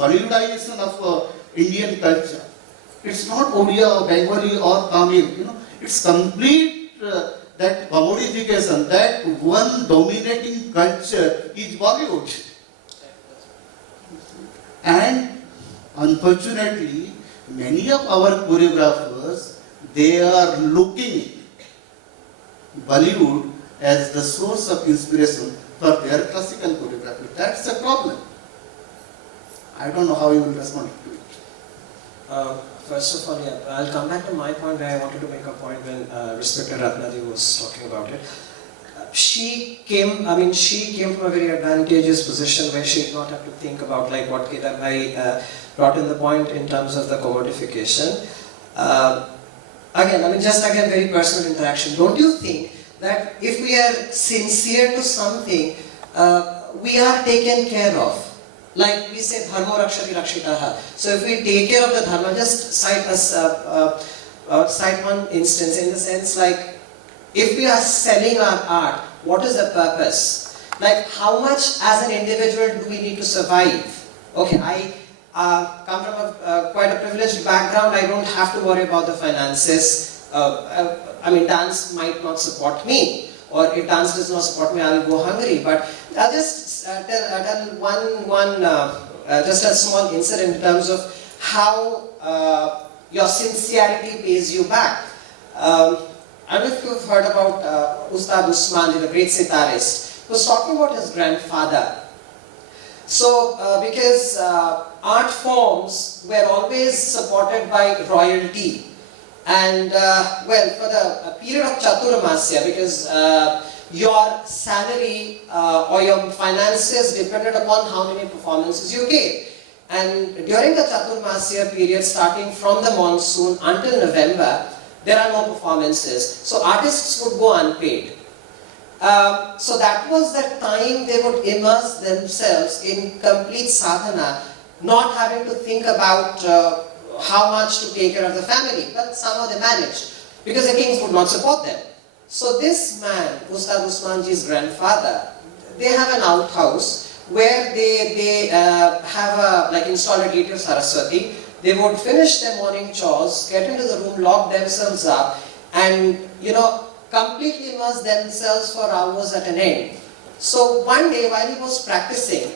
Bollywoodization of Indian culture. It's not Odia or Bengali or Tamil, it's complete that commodification, that one dominating culture is Bollywood. And unfortunately, many of our choreographers, they are looking Bollywood as the source of inspiration for their classical choreography. That's a problem. I don't know how you will respond to it. First of all, yeah, I'll come back to my point where I wanted to make a point when respected Ratna was talking about it. She came from a very advantageous position where she did not have to think about like what Kedar brought in the point in terms of the commodification. Again, very personal interaction. Don't you think that if we are sincere to something, we are taken care of? Like we say, dharma rakshati rakshitaha. So if we take care of the dharma, just cite one instance in the sense like, if we are selling our art, what is the purpose? Like how much as an individual do we need to survive? Okay, I come from quite a privileged background. I don't have to worry about the finances. Dance might not support me, or if dance does not support me, I will go hungry. But I'll just tell one just a small incident in terms of how your sincerity pays you back. I don't know if you've heard about Ustad Usman, the great sitarist. He was talking about his grandfather. So, because art forms were always supported by royalty, and for the period of Chaturmasya, because your salary or your finances depended upon how many performances you gave. And during the Chaturmasya period, starting from the monsoon until November, there are no performances. So artists would go unpaid. So that was the time they would immerse themselves in complete sadhana, not having to think about how much to take care of the family, but somehow they managed, because the kings would not support them. So this man, Ustad Usmanji's grandfather, they have an outhouse where they have installed a deity of Saraswati. They would finish their morning chores, get into the room, lock themselves up, and completely immerse themselves for hours at an end. So one day while he was practicing,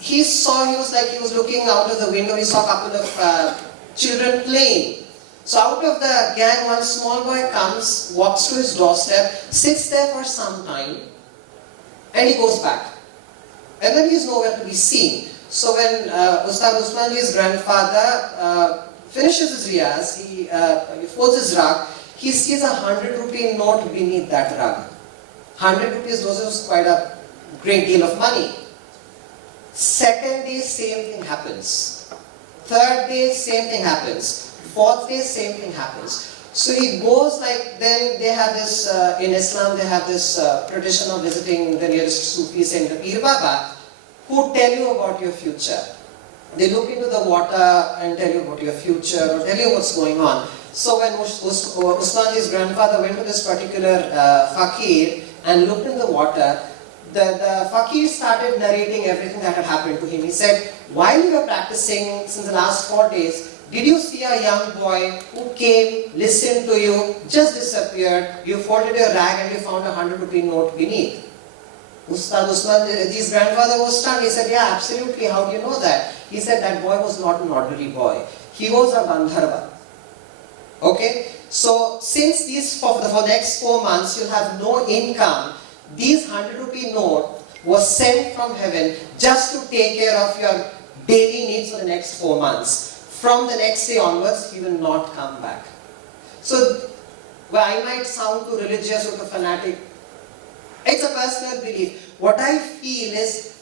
he was looking out of the window, he saw a couple of children playing. So out of the gang, one small boy comes, walks to his doorstep, sits there for some time, and he goes back. And then he is nowhere to be seen. So when Ustad Usmanji's grandfather finishes his riyaz, he folds his rug, he sees 100 rupee note beneath that rug. 100 rupees, those was quite a great deal of money. Second day, same thing happens. Third day, same thing happens. Fourth day, same thing happens. So he goes then they have this, in Islam, they have this tradition of visiting the nearest Sufi center, Pir Baba, who tell you about your future. They look into the water and tell you about your future, or tell you what's going on. So when Usmanji's grandfather went to this particular fakir and looked in the water, the fakir started narrating everything that had happened to him. He said, while you were practicing since the last 4 days, did you see a young boy who came, listened to you, just disappeared, you folded your rag and you found 100 rupee note beneath? Ustad Usmanji's grandfather was stunned. He said, yeah, absolutely, how do you know that? He said, that boy was not an ordinary boy. He was a Gandharva. Okay? So, since for the next 4 months you'll have no income, these 100 rupee note was sent from heaven just to take care of your daily needs for the next 4 months. From the next day onwards, he will not come back. So, I might sound too religious or too fanatic. It's a personal belief. What I feel is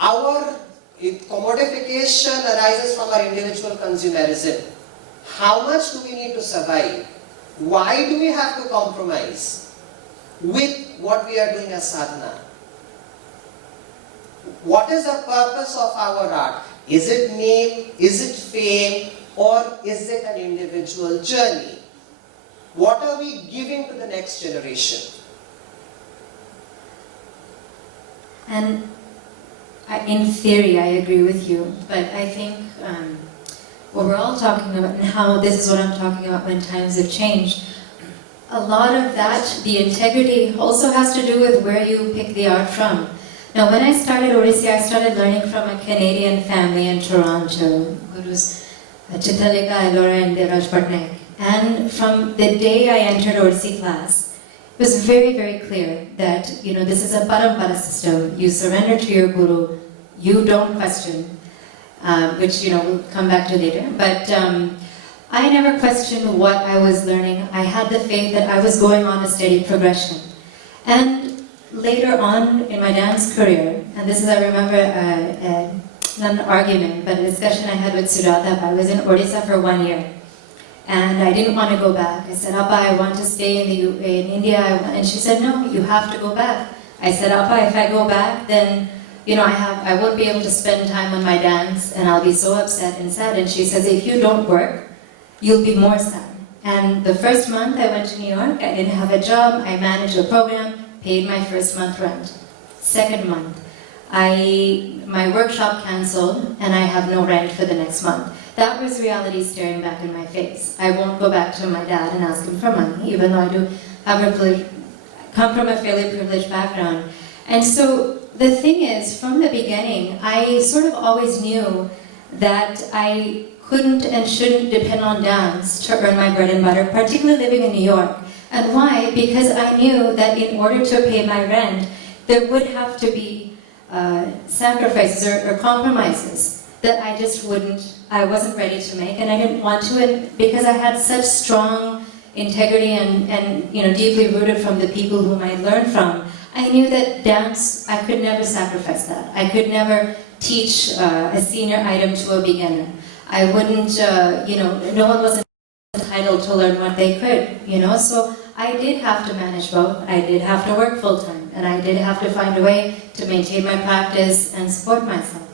our commodification arises from our individual consumerism. How much do we need to survive? Why do we have to compromise with what we are doing as sadhana? What is the purpose of our art? Is it name? Is it fame? Or is it an individual journey? What are we giving to the next generation? And in theory, I agree with you, but I think what we're all talking about, and how this is what I'm talking about when times have changed, a lot of that, the integrity, also has to do with where you pick the art from. Now, when I started Odissi, I started learning from a Canadian family in Toronto, Gurus Chitralekha, Elora, and Devraj Patnaik. And from the day I entered Odissi class, it was very, very clear that, this is a parampara system. You surrender to your guru, you don't question, which, we'll come back to later. But I never questioned what I was learning. I had the faith that I was going on a steady progression. And later on in my dance career, and this is, I remember, not an argument, but a discussion I had with Sudhata. I was in Odisha for 1 year. And I didn't want to go back. I said, Appa, I want to stay in India. And she said, no, you have to go back. I said, Appa, if I go back, then I won't be able to spend time on my dance, and I'll be so upset and sad. And she says, if you don't work, you'll be more sad. And the first month I went to New York, I didn't have a job, I managed a program, paid my first month rent. Second month, my workshop canceled, and I have no rent for the next month. That was reality staring back in my face. I won't go back to my dad and ask him for money, even though I do have come from a fairly privileged background. And so the thing is, from the beginning, I sort of always knew that I couldn't and shouldn't depend on dance to earn my bread and butter, particularly living in New York. And why? Because I knew that in order to pay my rent, there would have to be sacrifices or compromises that I wasn't ready to make, and I didn't want to, and because I had such strong integrity and deeply rooted from the people whom I learned from, I knew that dance, I could never sacrifice that. I could never teach a senior item to a beginner. I wouldn't, no one was entitled to learn what they could, so I did have to manage both. I did have to work full-time, and I did have to find a way to maintain my practice and support myself.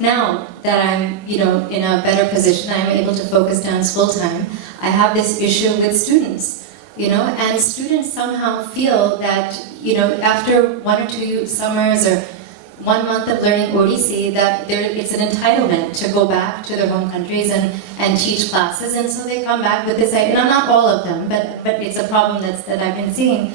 Now that I'm, in a better position, I'm able to focus dance full-time, I have this issue with students, and students somehow feel that, after 1 or 2 summers or 1 month of learning Odissi, that it's an entitlement to go back to their home countries and teach classes, and so they come back with this idea, not all of them, but it's a problem that I've been seeing,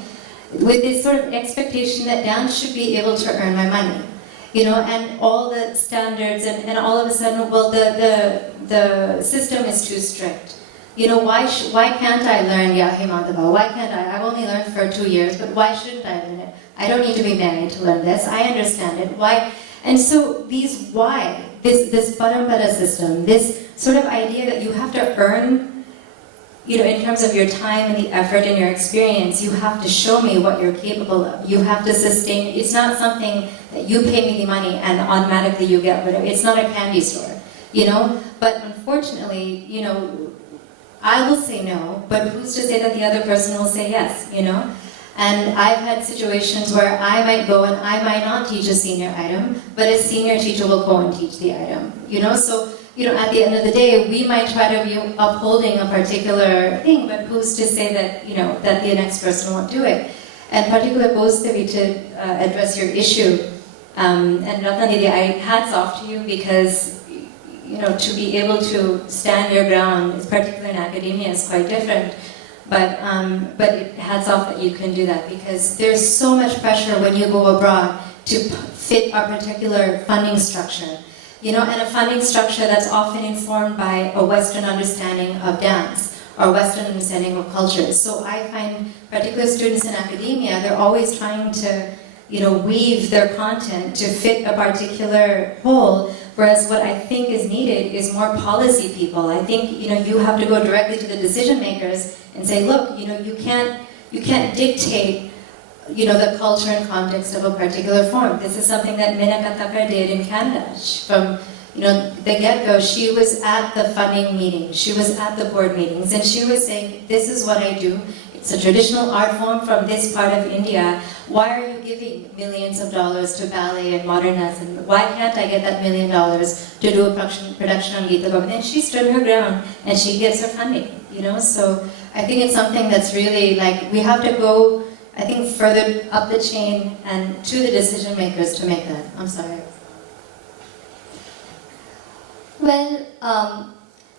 with this sort of expectation that dance should be able to earn my money. And all the standards, and all of a sudden, well, the system is too strict. Why can't I learn Yahimandava? Why can't I? I've only learned for 2 years, but why shouldn't I learn it? I don't need to be married to learn this. I understand it. Why? And so this parampara system, this sort of idea that you have to earn, in terms of your time and the effort and your experience, you have to show me what you're capable of. You have to sustain. It's not something that you pay me the money and automatically you get rid of. It's not a candy store, But unfortunately, I will say no, but who's to say that the other person will say yes, And I've had situations where I might go and I might not teach a senior item, but a senior teacher will go and teach the item, So, at the end of the day, we might try to be upholding a particular thing, but who's to say that, that the next person won't do it? And particularly Kaustavi, to address your issue, and Ratna Didi, hats off to you, because, to be able to stand your ground, particularly in academia, is quite different. But hats off that you can do that, because there's so much pressure when you go abroad to fit a particular funding structure. And a funding structure that's often informed by a Western understanding of dance or Western understanding of culture. So I find particular students in academia, they're always trying to, weave their content to fit a particular whole, whereas what I think is needed is more policy people. I think, you have to go directly to the decision makers and say, look, you can't dictate the culture and context of a particular form. This is something that Minaka Chakra did in Canada. From the get-go, she was at the funding meeting, she was at the board meetings, and she was saying, this is what I do. It's a traditional art form from this part of India. Why are you giving millions of dollars to ballet and modern dance? And why can't I get that $1 million to do a production on Gita Govind? And she stood her ground, and she gets her funding. So I think it's something that's really we have to go, I think, further up the chain and to the decision makers to make that. I'm sorry. Well,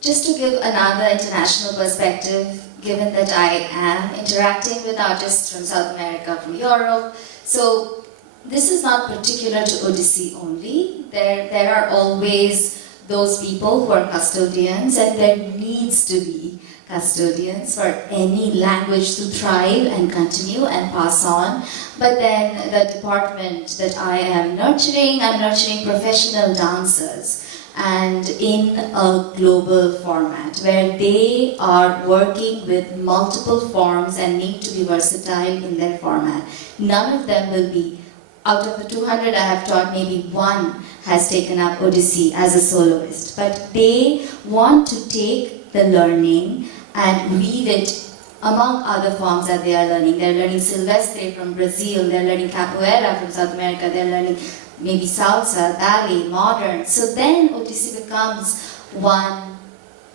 just to give another international perspective, given that I am interacting with artists from South America, from Europe, so this is not particular to Odissi only. There are always those people who are custodians, and there needs to be custodians for any language to thrive and continue and pass on. But then the department that I'm nurturing professional dancers, and in a global format where they are working with multiple forms and need to be versatile in their format. None of them will be, out of the 200 I have taught, maybe one has taken up Odissi as a soloist. But they want to take the learning and weave it among other forms that they are learning. They're learning Silvestre from Brazil, they're learning Capoeira from South America, they're learning maybe salsa, ballet, modern. So then Odissi becomes one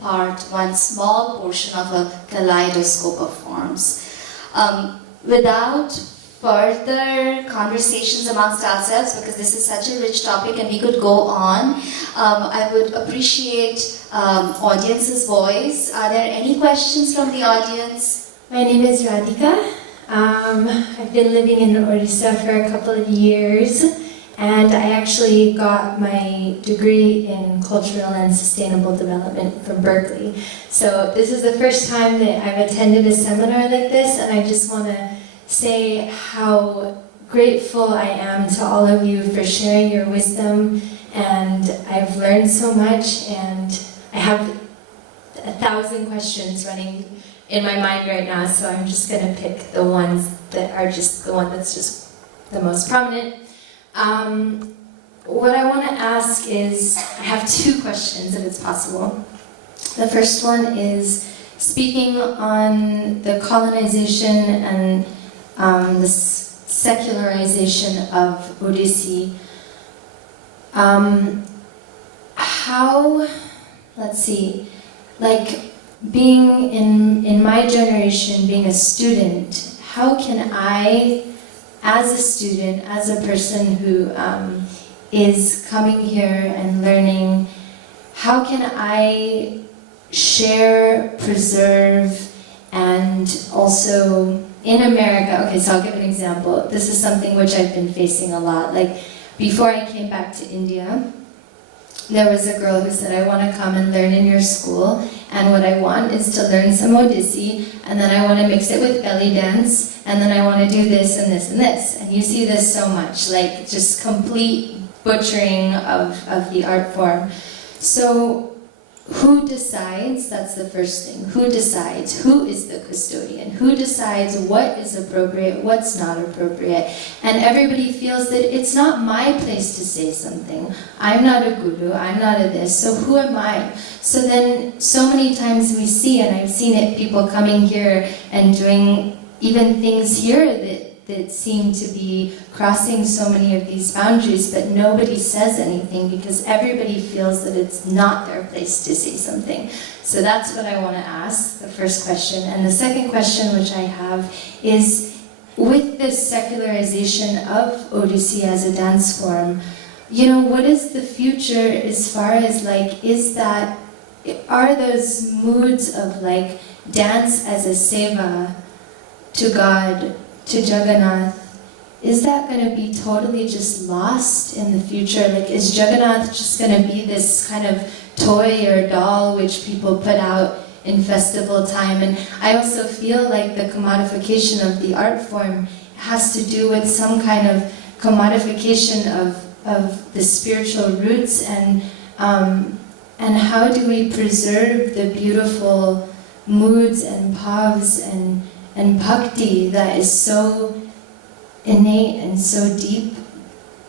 part, one small portion of a kaleidoscope of forms. Without further conversations amongst ourselves, because this is such a rich topic and we could go on, I would appreciate audience's voice. Are there any questions from the audience? My name is Radhika. I've been living in Odisha for a couple of years, and I actually got my degree in cultural and sustainable development from Berkeley. So this is the first time that I've attended a seminar like this, and I just want to say how grateful I am to all of you for sharing your wisdom, and I've learned so much, and I have 1,000 questions running in my mind right now, so I'm just going to pick the ones that are just the one that's just the most prominent. What I want to ask is, I have 2 questions if it's possible. The first one is speaking on the colonization and the secularization of Odissi. How, let's see, like being in my generation, being a student, how can I, as a student, as a person who is coming here and learning, how can I share, preserve, and also in America, okay, so I'll give an example. This is something which I've been facing a lot. Like, before I came back to India, there was a girl who said, I want to come and learn in your school, and what I want is to learn some Odissi, and then I want to mix it with belly dance, and then I want to do this and this and this. And you see this so much, like just complete butchering of the art form. So who decides? That's the first thing. Who decides? Who is the custodian? Who decides what is appropriate, what's not appropriate? And everybody feels that it's not my place to say something. I'm not a guru, I'm not a this, so who am I? So then, so many times we see, and I've seen it, people coming here and doing even things here that seem to be crossing so many of these boundaries, but nobody says anything because everybody feels that it's not their place to say something. So that's what I want to ask, the first question. And the second question which I have is, with this secularization of Odissi as a dance form, you know, what is the future as far as like, are those moods of like dance as a seva to God, to Jagannath, is that going to be totally just lost in the future? Like, is Jagannath just going to be this kind of toy or doll which people put out in festival time? And I also feel like the commodification of the art form has to do with some kind of commodification of the spiritual roots, and how do we preserve the beautiful moods and bhavs and bhakti that is so innate and so deep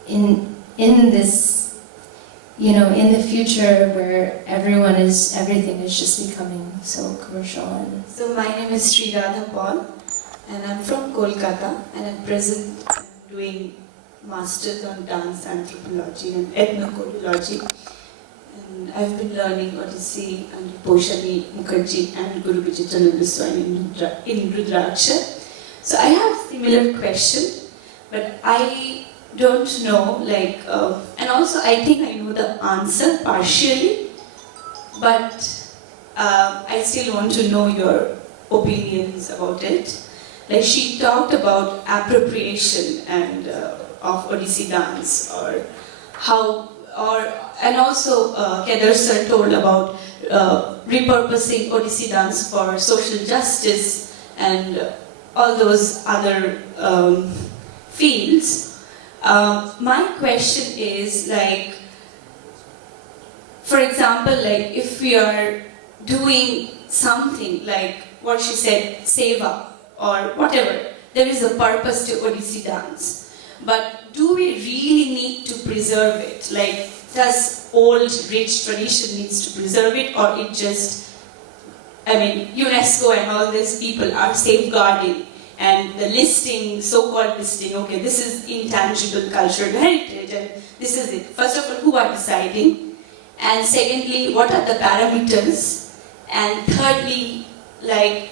in this, you know, in the future where everything is just becoming so commercial. So my name is Shri and I'm from Kolkata, and at present I'm doing masters on dance anthropology and ethnocodology. And I've been learning Odissi and Poshani Mukherjee and Guru International-Biswa in Rudraksha. So I have a similar question, but I don't know, like, and also I think I know the answer partially, but I still want to know your opinions about it. Like she talked about appropriation and of Odissi dance, or how, and also Kedar sir told about repurposing Odissi dance for social justice and all those other fields. My question is, like, for example, like if we are doing something like what she said, seva or whatever, there is a purpose to Odissi dance. But do we really need to preserve it? Like, does old rich tradition needs to preserve it, or it just, I mean, UNESCO and all these people are safeguarding, and the listing, so-called listing, okay, this is intangible cultural heritage and this is it. First of all, who are deciding? And secondly, what are the parameters? And thirdly, like,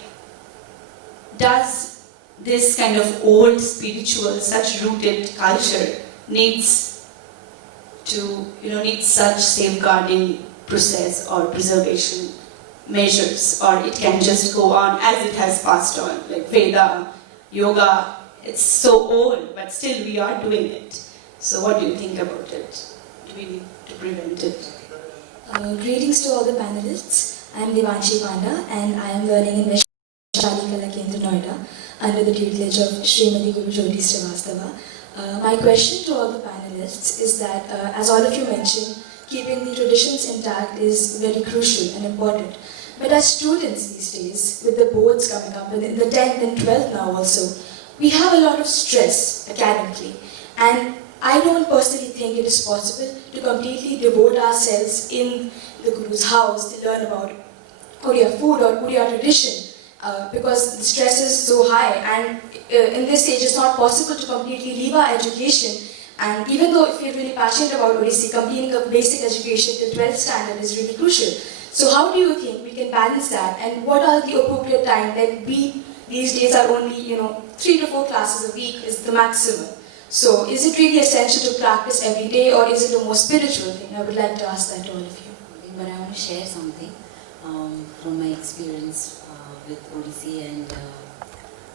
does this kind of old spiritual, such rooted culture needs to, needs such safeguarding process or preservation measures, or it can just go on as it has passed on, like Veda, yoga, it's so old, but still we are doing it. So what do you think about it? Do we need to prevent it? Greetings to all the panelists. I am Devanshi Panda and I am learning in Mishra Noida under the tutelage of Srimati Guru Jyoti Srivastava. My question to all the panelists is that, as all of you mentioned, keeping the traditions intact is very crucial and important. But as students these days, with the boards coming up, in the 10th and 12th now also, we have a lot of stress academically. And I don't personally think it is possible to completely devote ourselves in the Guru's house to learn about Odia food or Odia tradition. Because the stress is so high, and in this stage it's not possible to completely leave our education. And even though if you're really passionate about Odissi, completing a basic education till 12th standard is really crucial. So how do you think we can balance that, and what are the appropriate time? Like we these days are only 3 to 4 classes a week is the maximum. So is it really essential to practice every day, or is it a more spiritual thing? I would like to ask that to all of you. But I want to share something from my experience with Odissi and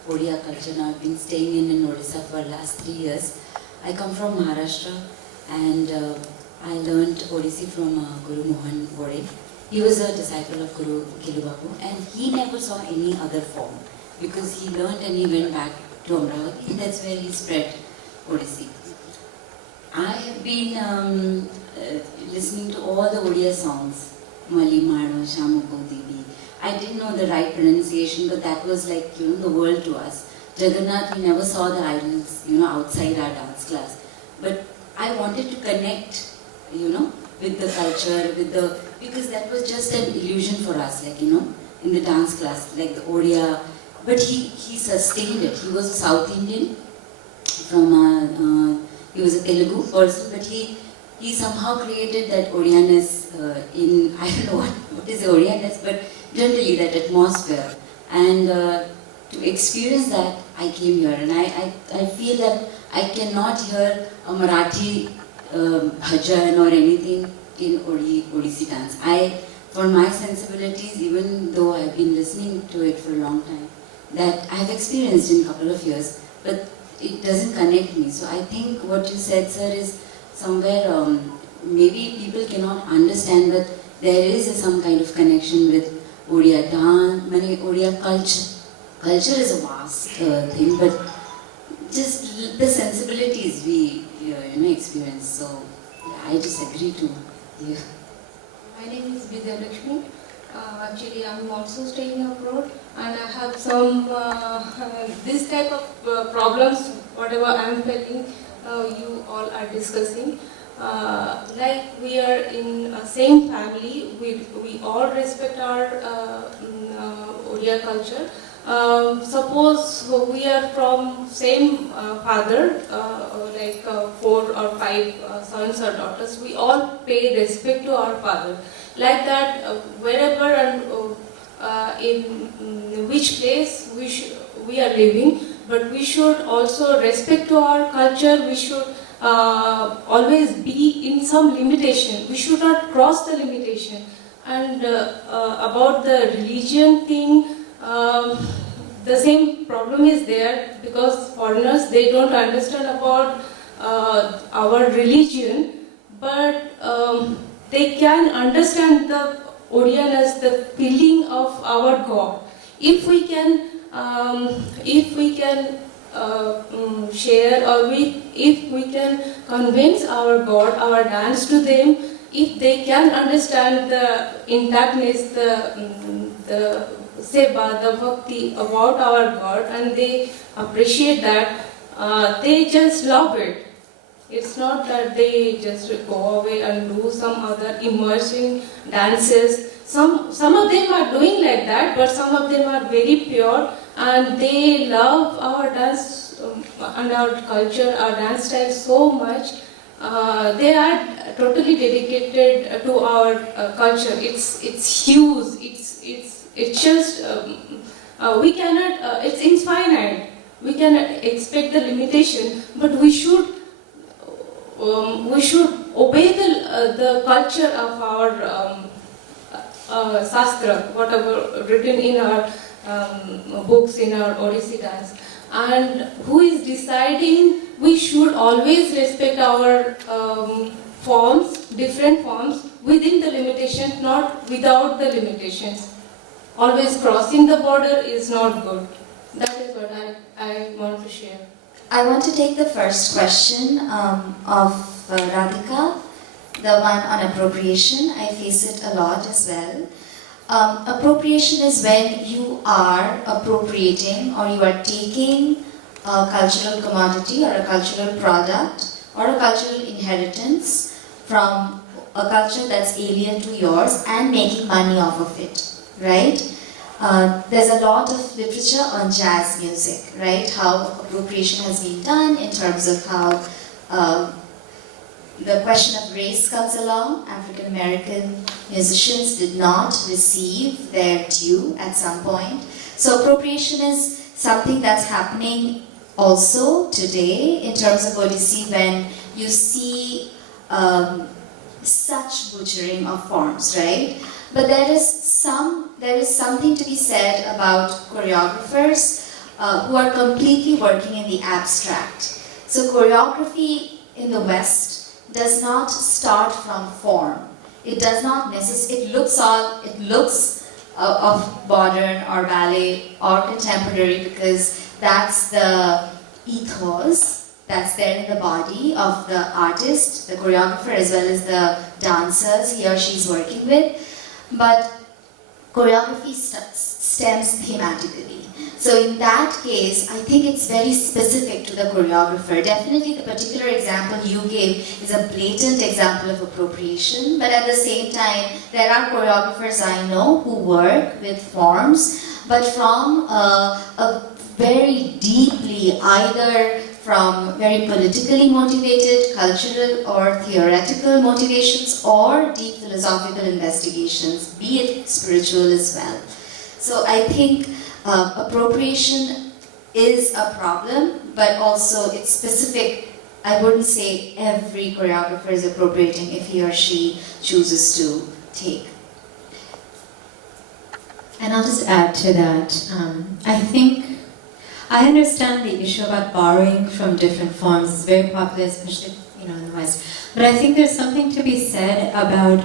Odia culture. Now I've been staying in Odisha for the last 3 years. I come from Maharashtra, and I learned Odissi from Guru Hon'ble. He was a disciple of Guru Kilubabu, and he never saw any other form because he learned and he went back to Amravati, and that's where he spread Odissi. I have been listening to all the Odia songs, Mali Mano, Shamuko Devi. I didn't know the right pronunciation, but that was like, the world to us. Jagannath, we never saw the idols, outside our dance class. But I wanted to connect, with the culture, because that was just an illusion for us, like, in the dance class, like the Odia. But he sustained it. He was a South Indian he was a Telugu person, but he somehow created that Odianess in, I don't know what is Odianess, but generally that atmosphere. And to experience that, I came here, and I feel that I cannot hear a Marathi bhajan or anything in Odissi dance. For my sensibilities, even though I've been listening to it for a long time, that I've experienced in a couple of years, but it doesn't connect me. So I think what you said, sir, is somewhere maybe people cannot understand, but there is some kind of connection with Odia dance, Odia culture. Culture is a vast thing, but just the sensibilities we experience. So I just agree to you. My name is Videography. Actually, I'm also staying abroad, and I have some this type of problems. Whatever I'm telling, you all are discussing. Like we are in a same family, we all respect our Odia culture. Suppose we are from same father, like 4 or 5 sons or daughters, we all pay respect to our father. Like that, wherever and in which place we are living, but we should also respect to our culture. We should always be in some limitation. We should not cross the limitation. And about the religion thing, the same problem is there, because foreigners, they don't understand about our religion, but they can understand the Odian as the feeling of our God. If we can share, or if we can convince our God, our dance to them, if they can understand the intactness, the seva, the bhakti about our God, and they appreciate that, they just love it. It's not that they just go away and do some other immersion dances. Some of them are doing like that, but some of them are very pure, and they love our dance and our culture, our dance style so much. They are totally dedicated to our culture. It's huge. It's just we cannot. It's infinite. We cannot expect the limitation, but we should obey the culture of our Shastra, whatever written in our books, in our Odissi dance. And who is deciding? We should always respect our forms, different forms, within the limitations, not without the limitations. Always crossing the border is not good. That is what I want to share. I want to take the first question of Radhika, the one on appropriation. I face it a lot as well. Appropriation is when you are appropriating, or you are taking a cultural commodity or a cultural product or a cultural inheritance from a culture that's alien to yours and making money off of it, right? There's a lot of literature on jazz music, right? How appropriation has been done in terms of how the question of race comes along. African American musicians did not receive their due at some point. So appropriation is something that's happening also today in terms of Odissi, when you see such butchering of forms, right? But there is something to be said about choreographers who are completely working in the abstract. So choreography in the West does not start from form. It does not necessarily, it looks of modern or ballet or contemporary, because that's the ethos that's there in the body of the artist, the choreographer, as well as the dancers he or she's working with. But choreography stems thematically. So in that case, I think it's very specific to the choreographer. Definitely the particular example you gave is a blatant example of appropriation, but at the same time, there are choreographers I know who work with forms, but from a very deeply, either from very politically motivated, cultural or theoretical motivations, or deep philosophical investigations, be it spiritual as well. So I think appropriation is a problem, but also it's specific. I wouldn't say every choreographer is appropriating if he or she chooses to take. And I'll just add to that. I understand the issue about borrowing from different forms. It's very popular, especially in the West. But I think there's something to be said about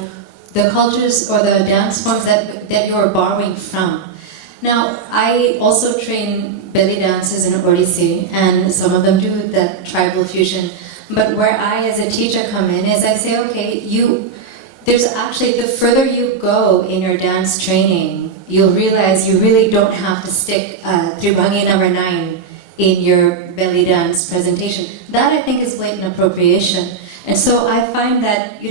the cultures or the dance forms that you're borrowing from. Now, I also train belly dancers in Odissi, and some of them do that tribal fusion. But where I, as a teacher, come in is I say, okay, there's actually, the further you go in your dance training, you'll realize you really don't have to stick Tribhangi number 9 in your belly dance presentation. That, I think, is blatant appropriation. And so I find that,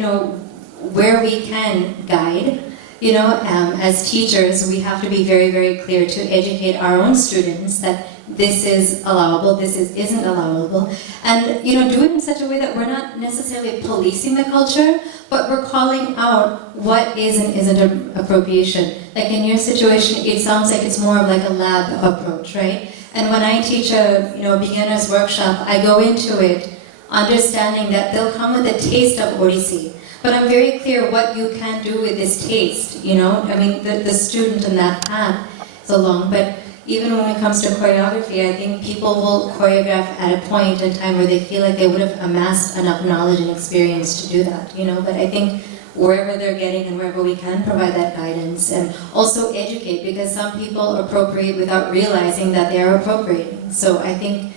where we can guide, as teachers, we have to be very, very clear to educate our own students that this is allowable, this isn't allowable. And, do it in such a way that we're not necessarily policing the culture, but we're calling out what is and isn't appropriation. Like in your situation, it sounds like it's more of like a lab approach, right? And when I teach a beginner's workshop, I go into it understanding that they'll come with a taste of Odissi, But I'm very clear what you can do with this taste, you know? I mean, the student in that path is along, but even when it comes to choreography, I think people will choreograph at a point in time where they feel like they would have amassed enough knowledge and experience to do that, you know? But I think wherever they're getting and wherever we can provide that guidance and also educate, because some people appropriate without realizing that they are appropriating. So I think,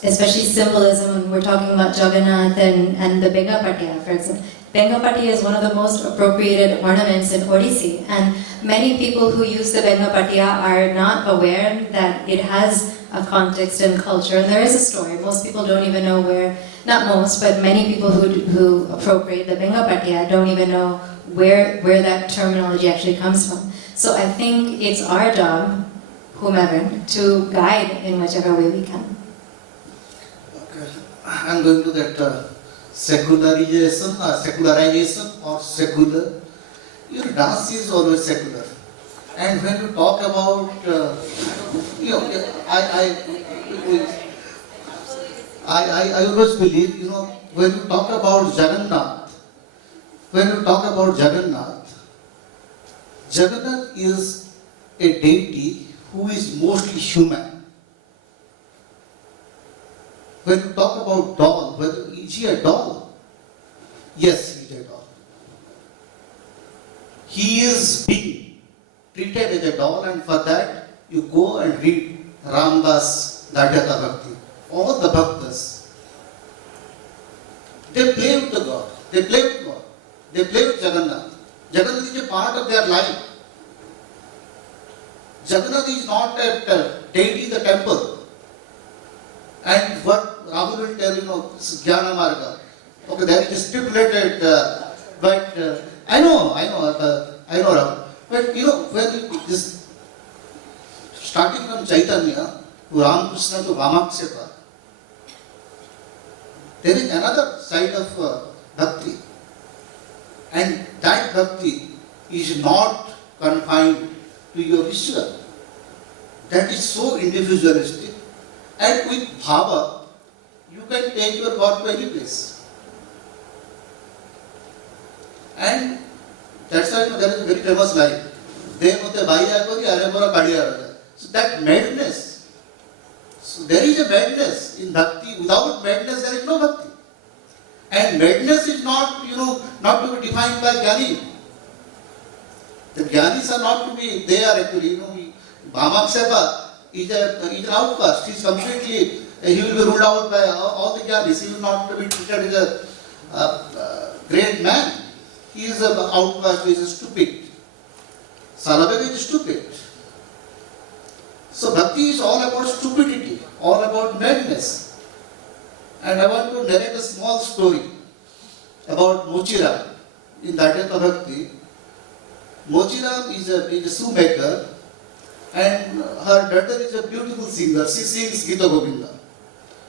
especially symbolism, when we're talking about Jagannath and the Bengapatiya, for example. Bengapatiya is one of the most appropriated ornaments in Odissi, and many people who use the Bengapatiya are not aware that it has a context and culture, and there is a story. Most people don't even know where, not most, but many people who appropriate the Bengapatiya don't even know where that terminology actually comes from. So I think it's our job, whomever, to guide in whichever way we can. Okay. I'm going to that secularization or secular. Your dance is always secular. And when you talk about, I always believe, when you talk about Jagannath is a deity who is mostly human. When you talk about doll, whether is he a doll? Yes, he is a doll. He is being treated as a doll, and for that you go and read Ramdas Datyata Bhakti. All the bhaktas, they play with the God. They play with God. They play with Jagannath. Jagannath is a part of their life. Jagannath is not a deity in the temple. And what Rahul will tell, Jnana Marga. Okay, there is a stipulated, but I know Rahul. But when this, starting from Chaitanya to Ramakrishna to Ramakshepa, there is another side of bhakti. And that bhakti is not confined to your visual. That is so individualistic. And with bhava, you can take your God to any place. And that's why there is a very famous line. So that madness. So there is a madness in bhakti. Without madness, there is no bhakti. And madness is not, not to be defined by Jnani. The Jnanis are not to be, they are actually, Bhamaksepa is an outcast. He is completely, he will be ruled out by all the Jnanis. He will not be treated as a great man. He is an outcast, he is stupid. Salabhega is stupid. So bhakti is all about stupidity, all about madness. And I want to narrate a small story about Mochiram in Datyata Bhakti. Mochiram is a shoemaker, and her daughter is a beautiful singer. She sings Gita Govinda.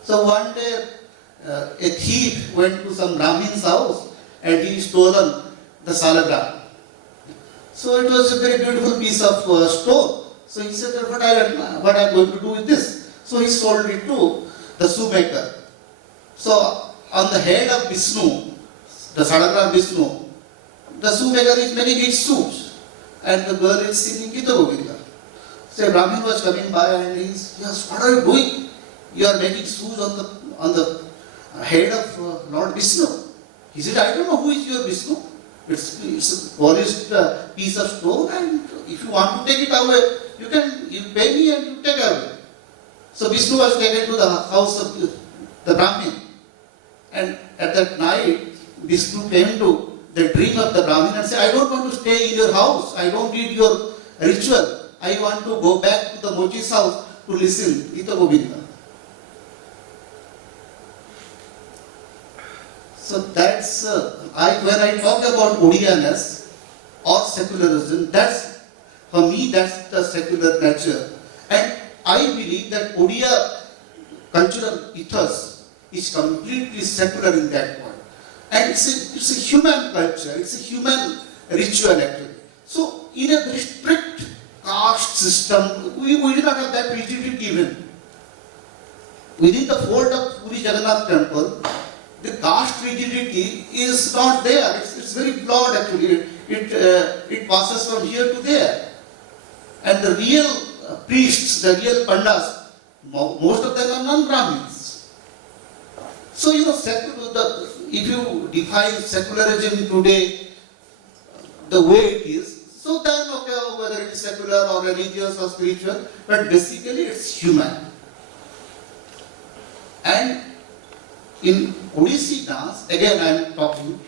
So one day, a thief went to some Brahmin's house and he stolen the salagram. So it was a very beautiful piece of stone. So he said, what I am going to do with this? So he sold it to the shoemaker. So on the head of Vishnu, the salagram Vishnu, the shoemaker is making his shoes, and the girl is singing Gita Govinda. So a Brahmin was coming by and he says, yes, what are you doing? You are making shoes on the head of Lord Vishnu. He said, I don't know who is your Vishnu. It's a polished piece of stone, and if you want to take it away, you pay me and you take it away. So Vishnu was taken to the house of the Brahmin. And at that night, Vishnu came to the dream of the Brahmin and said, I don't want to stay in your house. I don't need your ritual. I want to go back to the Mochi's house to listen Gita Govinda. So that's, when I talk about Odiyaness or secularism, for me that's the secular nature. And I believe that Odia cultural ethos is completely secular in that point. And it's a human culture, it's a human ritual actually. So in a very strict caste system, we do not have that rigidity even. Within the fold of Puri Jagannath temple, the caste rigidity is not there. It's very broad actually. It passes from here to there. And the real priests, the real pandas, most of them are non-Brahmins. So if you define secularism today the way it is, so then okay, whether it is secular or religious or spiritual, but basically it's human. And in Odissi dance, again I am talking,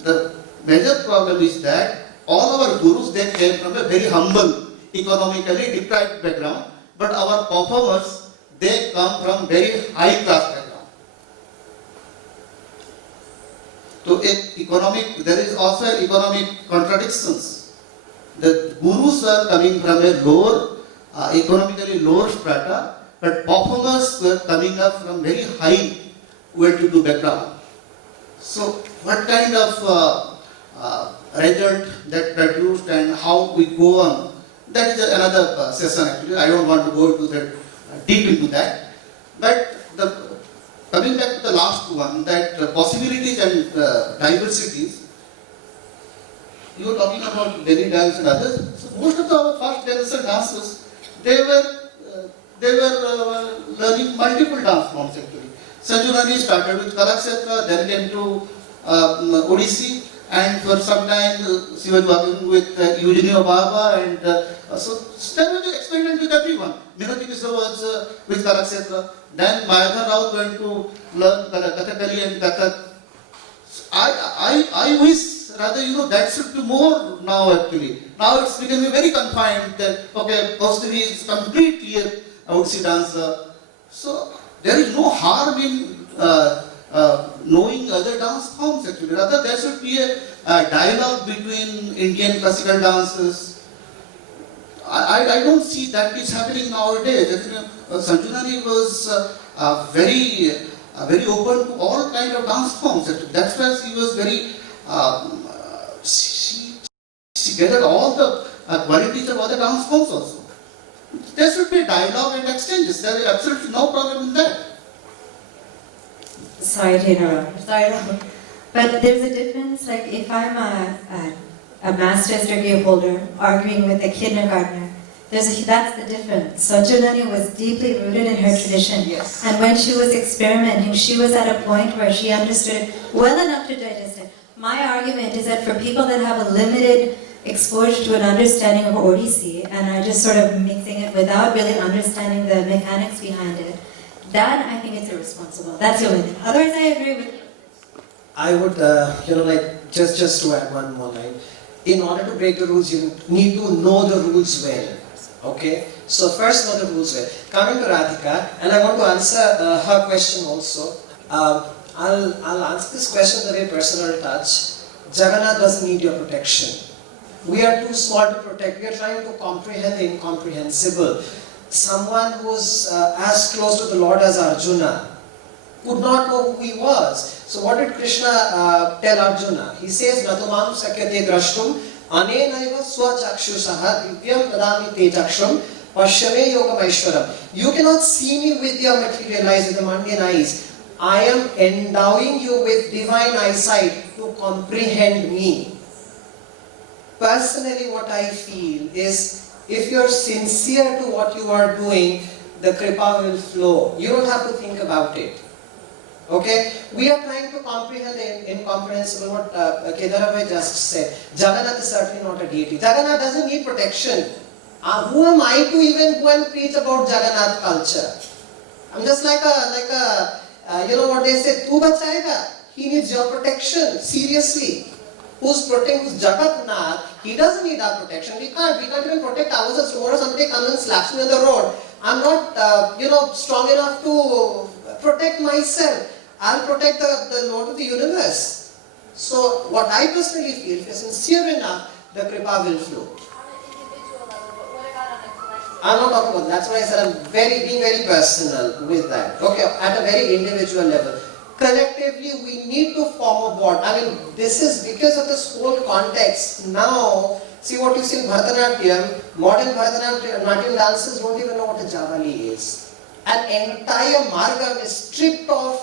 the major problem is that all our gurus, they came from a very humble, economically deprived background, but our performers, they come from very high class background. So there is also an economic contradictions. The gurus are coming from a lower, economically lower strata, but performers were coming up from very high well-to-do background. So what kind of result that produced and how we go on, that is another session actually. I don't want to go into that, deep into that. But coming back to the last one, that possibilities and diversities, you were talking about belly dance and others. So most of our first generation dancers, they were learning multiple dance forms actually. Sonali started with Chakra, then came to Odissi, and for some time she was working with Eugenio Baba, and so there was experiment with everyone. Mishra was with Chakra, then Ratna Roy went to learn Kathakali and Kathak. I wish rather that should be more now actually. Now it's becoming very confined that okay, Kaustavi is completely a Odissi dancer. So there is no harm in knowing other dance forms actually. Rather there should be a dialogue between Indian classical dancers. I don't see that is happening nowadays. Sonali was very open to all kind of dance forms. That's why she was very she gathered all the qualities of other dance forms also. There should be dialogue and exchanges. There is absolutely no problem in that. Sorry to interrupt. But there's a difference, like if I'm a master's degree holder arguing with a kindergartner, that's the difference. So Sonali was deeply rooted in her tradition. Yes. And when she was experimenting, she was at a point where she understood it well enough to digest it. My argument is that for people that have a limited exposure to an understanding of Odissi, and are just sort of mixing it without really understanding the mechanics behind it, then I think it's irresponsible. That's the only thing. Otherwise, I agree with you. I would, just to add one more line. In order to break the rules, you need to know the rules well. Okay? So first know the rules well. Coming to Radhika, and I want to answer her question also. I'll answer this question in a very personal touch. Jagannath doesn't need your protection. We are too small to protect. We are trying to comprehend the incomprehensible. Someone who's as close to the Lord as Arjuna would not know who he was. So what did Krishna tell Arjuna? He says, Natumam sakyate drashtum anenaiva swachakshushaha divyam dadami te chaksham pashyame yogam aishwaram. You cannot see me with your material eyes, with the mundane eyes. I am endowing you with divine eyesight to comprehend me. Personally, what I feel is, if you're sincere to what you are doing, the kripa will flow. You don't have to think about it. Okay? We are trying to comprehend the incomprehensible, what Kedar just said. Jagannath is certainly not a deity. Jagannath doesn't need protection. Who am I to even go and preach about Jagannath culture? I'm just like a what they say, tu bachayega. He needs your protection, seriously. Who's Jagannath? He doesn't need our protection. We can't even protect ourselves. Tomorrow somebody comes and slaps me on the road. I'm not, strong enough to protect myself. I'll protect the Lord of the universe. So what I personally feel, if you're sincere enough, the kripa will flow. I'm not talking about that. That's why I said I'm being very personal with that. Okay, at a very individual level. Collectively, we need to form a board. I mean, this is because of this whole context. Now, see what you see in Bharatanatyam, modern Bharatanatyam dancers don't even know what a Javali is. An entire margam is stripped of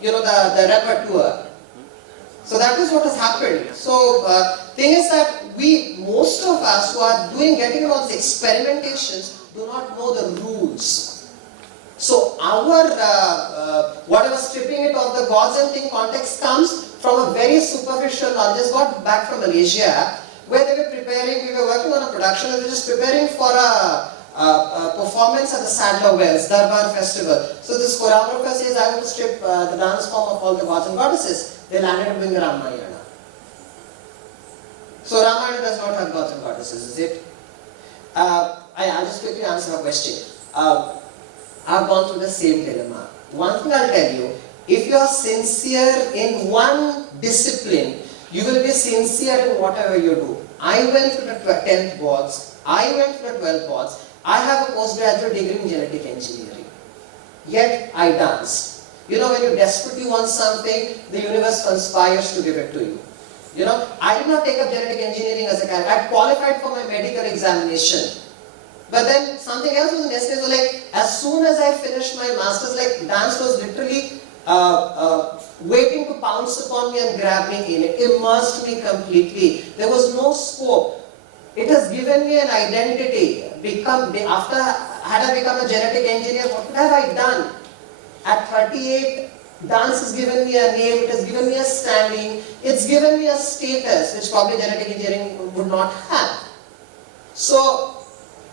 the repertoire. So that is what has happened. So thing is that most of us who are getting all these experimentations do not know the rules. So our whatever stripping it of the gods and thing context comes from a very superficial knowledge. I just got back from Malaysia where they were preparing. We were working on a production and they were just preparing for a performance at the Sadler Wells Darbar Festival. So this choreographer says, I want to strip the dance form of all the gods and goddesses. They landed up doing the Ramayana. So Ramayana does not have gods and goddesses, is it? I'll just quickly answer a question. I've gone through the same dilemma. One thing I'll tell you, if you are sincere in one discipline, you will be sincere in whatever you do. I went through the 10th boards, I went through the 12th boards, I have a postgraduate degree in genetic engineering. Yet I danced. When you desperately want something, the universe conspires to give it to you. I did not take up genetic engineering as a career. I qualified for my medical examination. But then something else was necessary. So as soon as I finished my master's, dance was literally waiting to pounce upon me and grab me in. It immersed me completely. There was no scope. It has given me an identity. Had I become a genetic engineer, what have I done? At 38, dance has given me a name, it has given me a standing, it's given me a status which probably genetic engineering would not have. So,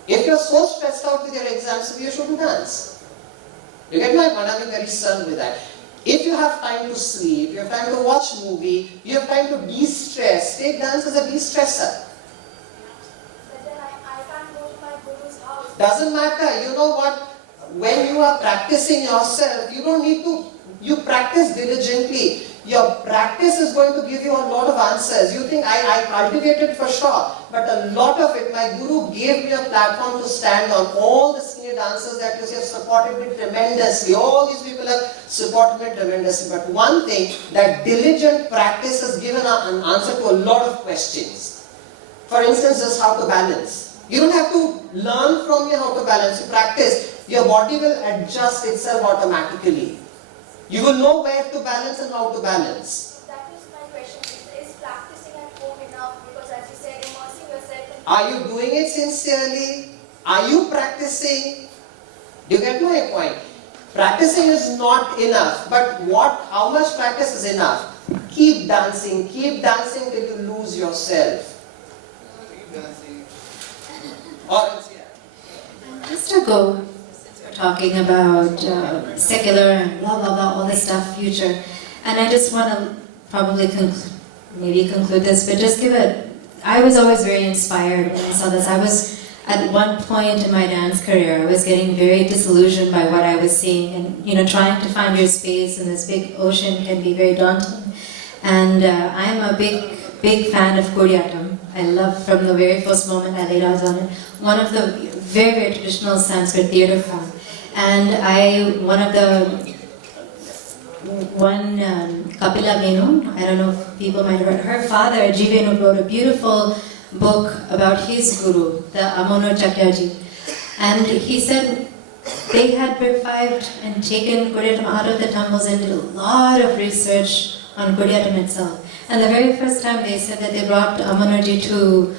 if you're so stressed out with your exams, you shouldn't dance. You get my point? I'm very stern with that. If you have time to sleep, you have time to watch movie, you have time to de-stress, take dance as a de-stressor. But then I can't go to my guru's house. Doesn't matter. You know what? When you are practicing yourself, you don't need to, you practice diligently. Your practice is going to give you a lot of answers. You think I cultivated for sure, but a lot of it, my guru gave me a platform to stand on. All the senior dancers that you see have supported me tremendously. All these people have supported me tremendously. But one thing, that diligent practice has given an answer to a lot of questions. For instance, just how to balance. You don't have to learn from me how to balance. You practice. Your body will adjust itself automatically. You will know where to balance and how to balance. That was my question. Is practicing at home enough? Because as you said, immersing yourself in... Are you doing it sincerely? Are you practicing? Do you get my point? Practicing is not enough. But how much practice is enough? Keep dancing till you lose yourself. Keep dancing. Or else, Just to go, talking about secular and blah blah blah, all this stuff, future, and I just want to probably conclude this, but just give it. I was always very inspired when I saw this. I was at one point in my dance career, I was getting very disillusioned by what I was seeing, and trying to find your space in this big ocean can be very daunting. And I'm a big fan of Kodiyattam. I love from the very first moment I laid eyes on it. One of the very, very traditional Sanskrit theatre form. And Kapila Venu, I don't know if people might have heard, her father, G. Venu, wrote a beautiful book about his guru, the Amono Chakyaji. And he said they had revived and taken Kodiyattam out of the temples and did a lot of research on Kodiyattam itself. And the very first time they said that they brought Amonoji to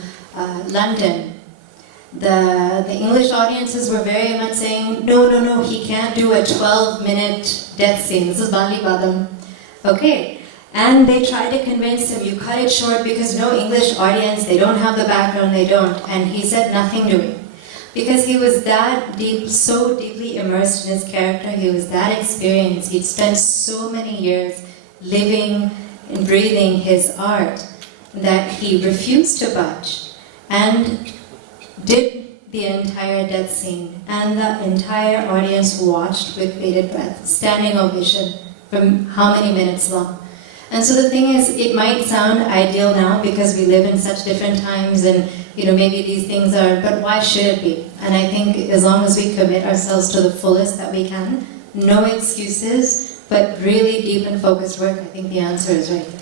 London, the English audiences were very much saying, no, he can't do a 12-minute death scene. This is Bali Badam. Okay. And they tried to convince him, you cut it short because no English audience, they don't have the background, they don't. And he said nothing doing. Because he was that deep, so deeply immersed in his character, he was that experienced. He'd spent so many years living and breathing his art that he refused to budge and did the entire death scene, and the entire audience watched with bated breath, standing ovation from how many minutes long. And so the thing is, it might sound ideal now because we live in such different times and maybe these things are, but why should it be? And I think as long as we commit ourselves to the fullest that we can, no excuses, but really deep and focused work, I think the answer is right there.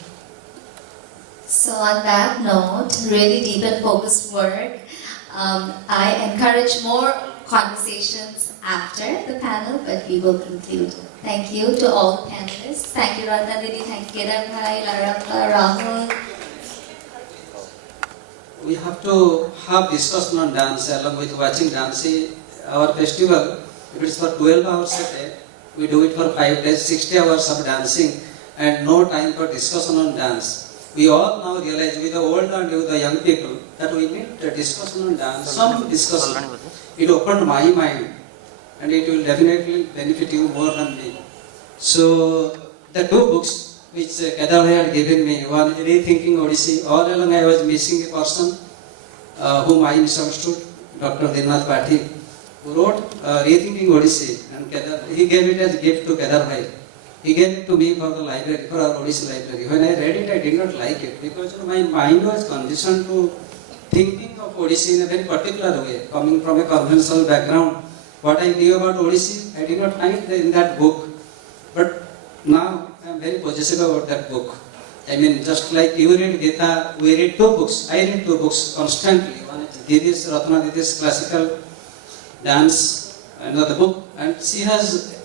So on that note, really deep and focused work, I encourage more conversations after the panel, but we will conclude. Thank you to all the panelists. Thank you Ratna Didi, thank you Kedar Bhai, Rahul. We have to have discussion on dance along with watching dance. See, our festival, if it's for 12 hours a day, we do it for 5 days, 60 hours of dancing and no time for discussion on dance. We all now realize with the old and with the young people that we need a discussion on dance, some discussion. It opened my mind and it will definitely benefit you more than me. So the two books which Kedar had given me, one Rethinking Odissi, all along I was missing a person whom I misunderstood, Dr. Dinnath Patil, who wrote Rethinking Odissi, and Kedar, he gave it as a gift to Kedar Bhai. He gave it to me for the library, for our Odissi library. When I read it, I did not like it because my mind was conditioned to thinking of Odissi in a very particular way, coming from a conventional background. What I knew about Odissi, I did not find in that book. But now I am very possessive about that book. I mean, just like you read Gita, we read two books. I read two books constantly. One is Didi's, Ratna Didi's classical dance, another book, and she has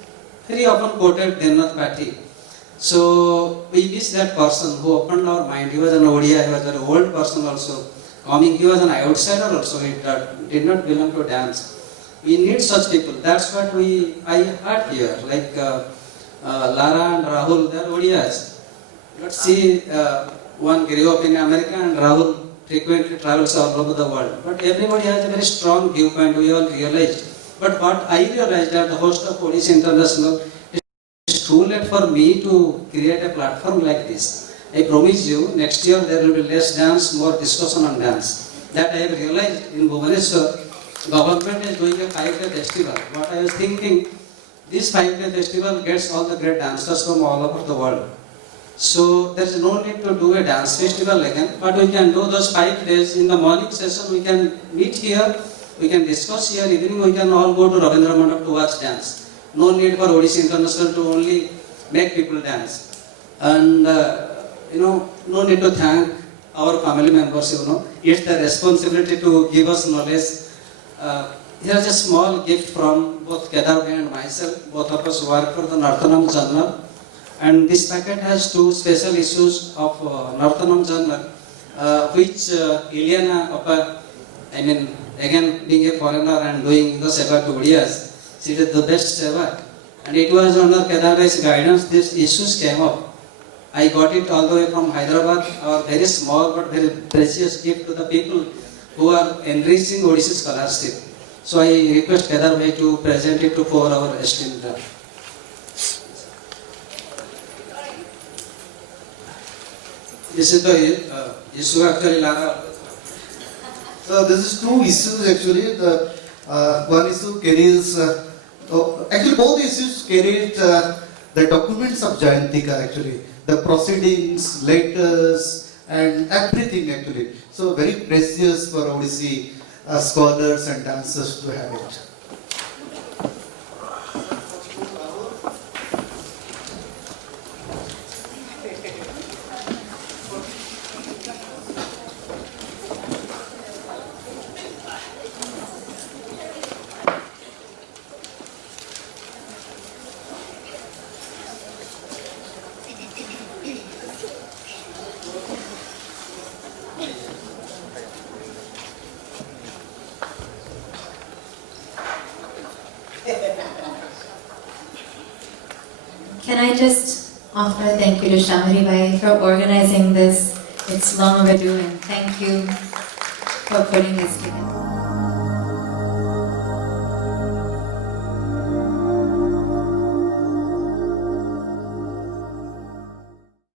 very often quoted Dinnath Patil. So we miss that person who opened our mind. He was an Odia, he was an old person also. He was an outsider also, he did not belong to dance. We need such people. That's what I heard here, like Lara and Rahul, they are Odias. Let's see, one grew up in America and Rahul frequently travels all over the world. But everybody has a very strong viewpoint, we all realized. But what I realized as the host of Odissi International, it's too late for me to create a platform like this. I promise you, next year there will be less dance, more discussion on dance. That I have realized in Bhubaneswar, government is doing a 5-day festival. What I was thinking, this 5-day festival gets all the great dancers from all over the world. So there is no need to do a dance festival again, but we can do those 5 days. In the morning session we can meet here, we can discuss here, evening we can all go to Rabindra Mandap to watch dance. No need for Odissi International to only make people dance. And no need to thank our family members, It's their responsibility to give us knowledge. Here's a small gift from both Kedar and myself. Both of us work for the Nartanam Journal. And this packet has 2 special issues of Nartanam Journal, which Ileana, again being a foreigner and doing the seva to Odiyas, she did the best seva. And it was under Kedar's guidance these issues came up. I got it all the way from Hyderabad, our very small but very precious gift to the people who are enriching Odissi scholarship. So I request Kedar Bhai to present it to our esteemed. This is the issue actually, Lara. So this is 2 issues actually. The one issue carries, actually both issues carried the documents of Jayantika actually, the proceedings, letters and everything actually. So very precious for Odissi scholars and dancers to have it. Can I just offer a thank you to Shyamhari for organizing this? It's long overdue, and thank you for putting this together.